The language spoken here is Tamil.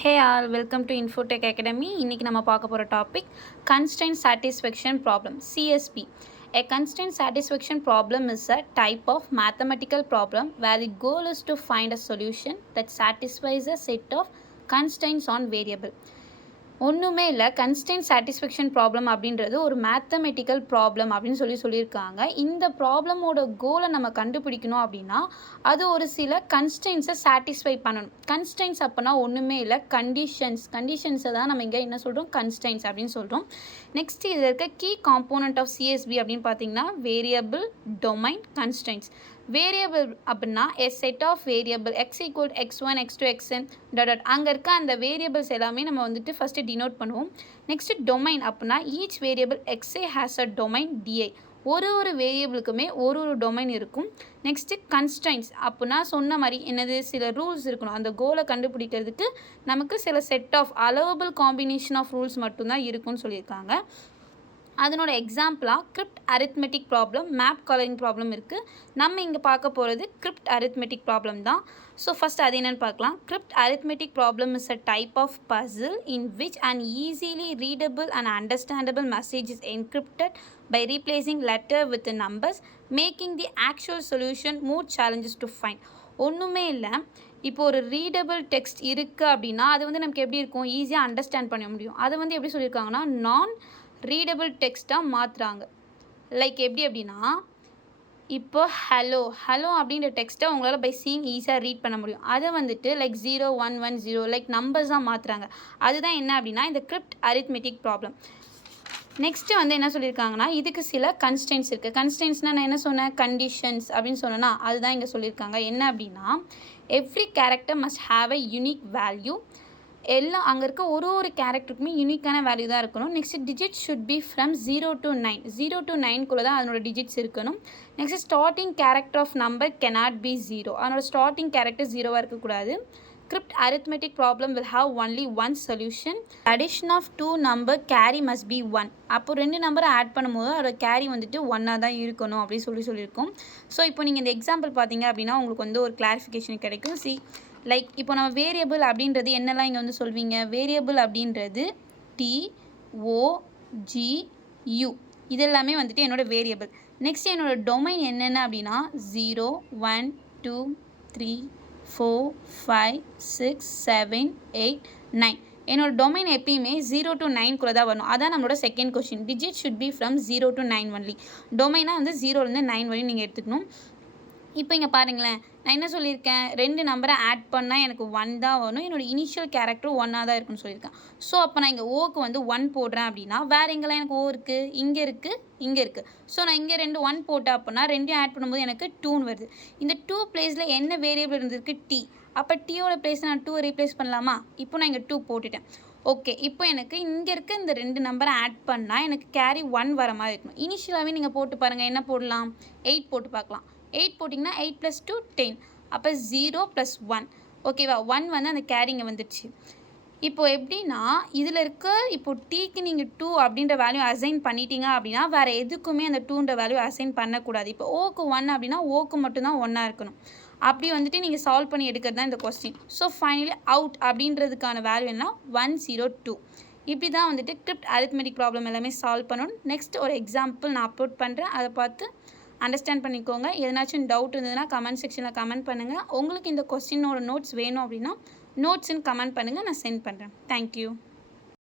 Hey all, welcome to Infotech Academy. இன்னைக்கு நம்ம பார்க்க போற topic constraint satisfaction problem CSP. A constraint satisfaction problem is a type of mathematical problem where the goal is to find a solution that satisfies a set of constraints on variable. ஒன்றுமே இல்லை, கன்ஸ்டன்ட் சாட்டிஸ்ஃபேக்ஷன் ப்ராப்ளம் அப்படின்றது ஒரு மேத்தமெட்டிக்கல் ப்ராப்ளம் அப்படின்னு சொல்லியிருக்காங்க. இந்த ப்ராப்ளமோட கோலை நம்ம கண்டுபிடிக்கணும் அப்படின்னா அது ஒரு சில கன்ஸ்டன்ஸை சாட்டிஸ்ஃபை பண்ணணும். கன்ஸ்டன்ஸ் அப்படின்னா ஒன்றுமே இல்லை, கண்டிஷன்ஸை தான் நம்ம இங்கே என்ன சொல்கிறோம், கன்ஸ்டன்ஸ் அப்படின்னு சொல்கிறோம். நெக்ஸ்ட் இதில் இருக்க கீ காம்போனன்ட் ஆஃப் சிஎஸ்பி அப்படின்னு பார்த்தீங்கன்னா வேரியபிள், டொமைன், கன்ஸ்டன்ஸ். வேரியபிள் அப்படின்னா a set of variable x equal x1 x2 xn dot அங்கே இருக்க அந்த வேரியபிள்ஸ் எல்லாமே நம்ம வந்துட்டு ஃபஸ்ட்டு டினோட் பண்ணுவோம். நெக்ஸ்ட்டு டொமைன் அப்படின்னா ஈச் வேரியபிள் எக்ஸே ஹேஸ் அ டொமைன் டிஐ. ஒரு வேரியபிளுக்குமே ஒரு டொமைன் இருக்கும். நெக்ஸ்ட்டு கன்ஸ்ட்ரைன்ஸ் அப்படின்னா சொன்ன மாதிரி என்னது, சில ரூல்ஸ் இருக்கணும். அந்த கோலை கண்டுபிடிக்கிறதுக்கு நமக்கு சில set of allowable combination of rules மட்டும்தான் இருக்கும்னு சொல்லியிருக்காங்க. அதனோட எக்ஸாம்பிளாக crypt arithmetic problem, map colouring problem இருக்குது. நம்ம இங்கே பார்க்க போகிறது கிரிப்ட் அரித்மெட்டிக் ப்ராப்ளம் தான். ஸோ ஃபஸ்ட் அது என்னென்னு பார்க்கலாம். Crypt arithmetic problem is a type of puzzle in which an easily readable and understandable message is encrypted by replacing letter with numbers, making the actual solution more challenges to find. ஒன்றுமே இல்லை, இப்போ ஒரு ரீடபிள் டெக்ஸ்ட் இருக்குது அப்படின்னா அது வந்து நமக்கு எப்படி இருக்கும், ஈஸியாக அண்டர்ஸ்டாண்ட் பண்ண முடியும். அதை வந்து எப்படி சொல்லியிருக்காங்கன்னா நான் ரீடபிள் டெக்ஸ்ட்டாக மாற்றுறாங்க. லைக் எப்படி அப்படின்னா இப்போ ஹலோ அப்படின்ற டெக்ஸ்ட்டை உங்களால் பை சீயிங் ஈஸியாக ரீட் பண்ண முடியும். அதை வந்துட்டு லைக் 0110 லைக் நம்பர்ஸாக மாற்றுறாங்க. அதுதான் என்ன அப்படின்னா இந்த கிரிப்ட் அரித்மெட்டிக் ப்ராப்ளம். நெக்ஸ்ட்டு வந்து என்ன சொல்லியிருக்காங்கன்னா இதுக்கு சில கன்ஸ்டன்ட்ஸ் இருக்குது. கன்ஸ்டன்ட்ஸ்னால் நான் என்ன சொன்னேன், கண்டிஷன்ஸ் அப்படின்னு சொன்னேன்னா அதுதான் இங்கே சொல்லியிருக்காங்க. என்ன அப்படின்னா every character must have a unique value. எல்லாம் அங்கே இருக்க ஒரு கேரக்டருக்குமே யூனிக்கான வேல்யூ தான் இருக்கணும். Next digit should be from 0 to 9. 0 to 9குள்ளே தான் அதனோட டிஜிட்ஸ் இருக்கணும். Next starting character of number cannot be 0. அதனோட ஸ்டார்டிங் கேரக்டர் 0வாக இருக்கக்கூடாது. Crypt arithmetic problem will have only one solution. Addition of two number carry must be 1. அப்போ ரெண்டு நம்பரை ஆட் பண்ணும்போது அதோட கேரி வந்துட்டு 1ஆக தான் இருக்கணும் அப்படின்னு சொல்லியிருக்கோம். ஸோ இப்போ நீங்கள் இந்த எக்ஸாம்பிள் பார்த்தீங்க அப்படின்னா உங்களுக்கு வந்து ஒரு கிளாரிஃபிகேஷன் கிடைக்கும். லைக் இப்போ நம்ம வேரியபிள் அப்படின்றது என்னெல்லாம் இங்கே வந்து சொல்வீங்க, வேரியபிள் அப்படின்றது TOGU இது எல்லாமே வந்துட்டு என்னோடய வேரியபிள். நெக்ஸ்ட் என்னோடய டொமைன் என்னென்ன அப்படின்னா 0 1 2 3 4 5 6 7 8 9. என்னோட டொமைன் எப்பயுமே 0 to 9குள்ளே தான் வரணும். அதான் நம்மளோட second question. Digit should be from 0 to 9 only. டொமைனாக வந்து 0லேருந்து 9 வரையும் நீங்கள் எடுத்துக்கணும். இப்போ இங்கே பாருங்களேன், நான் என்ன சொல்லியிருக்கேன், ரெண்டு நம்பரை ஆட் பண்ணால் எனக்கு 1 தான் வரும். என்னோடய இனிஷியல் கேரக்டரும் 1ஆக தான் இருக்குன்னு சொல்லியிருக்கேன். ஸோ அப்போ நான் இங்கே ஓக்கு வந்து 1 போடுறேன் அப்படின்னா வேறு எங்கெல்லாம் எனக்கு ஓ இருக்குது, இங்கே இருக்குது. ஸோ நான் இங்கே 1 போட்டேன் அப்படின்னா ரெண்டையும் ஆட் பண்ணும்போது எனக்கு 2ன்னு வருது. இந்த 2 பிளேஸில் என்ன வேரியபிள் இருந்திருக்கு, டி. அப்போ டீயோட பிளேஸில் நான் 2 ரீப்ளேஸ் பண்ணலாமா? இப்போ நான் இங்கே 2 போட்டுட்டேன். ஓகே, இப்போ எனக்கு இங்கே இருக்க இந்த ரெண்டு நம்பரை ஆட் பண்ணால் எனக்கு கேரி 1 வர மாதிரி இருக்கணும். இனிஷியலாகவே நீங்கள் போட்டு பாருங்கள், என்ன போடலாம், 8 போட்டு பார்க்கலாம். 8 போட்டிங்கன்னா 8 + 2 10. அப்போ 0 + 1. ஓகேவா, 1 வந்து அந்த கேரிங்க வந்துடுச்சு. இப்போது எப்படின்னா இதில் இருக்க இப்போ டீக்கு நீங்கள் 2 அப்படின்ற வேல்யூ அசைன் பண்ணிட்டீங்க அப்படின்னா வேறு எதுக்குமே அந்த 2ன்ற வேல்யூ அசைன் பண்ணக்கூடாது. இப்போ ஓக்கு 1 அப்படின்னா ஓக்கு மட்டும்தான் 1ஆக இருக்கணும். அப்படி வந்துட்டு நீங்கள் சால்வ் பண்ணி எடுக்கிறது தான் இந்த கொஸ்டின். ஸோ ஃபைனலி அவுட் அப்படின்றதுக்கான வேல்யூ என்ன, 102. இப்படி தான் வந்துட்டு கிரிப்ட் அரித்மெட்டிக் ப்ராப்ளம் எல்லாமே சால்வ் பண்ணணும். நெக்ஸ்ட் ஒரு எக்ஸாம்பிள் நான் அப்லோட் பண்ணுறேன், அதை பார்த்து அண்டர்ஸ்டாண்ட் பண்ணிக்கோங்க. எதனாச்சும் டவுட் இருந்ததுன்னா கமெண்ட் செக்ஷனில் கமெண்ட் பண்ணுங்கள். உங்களுக்கு இந்த கொஸ்டினோட நோட்ஸ் வேணும் அப்படின்னா நோட்ஸ்ன்னு கமெண்ட் பண்ணுங்கள், நான் சென்ட் பண்ணுறேன். தேங்க்யூ.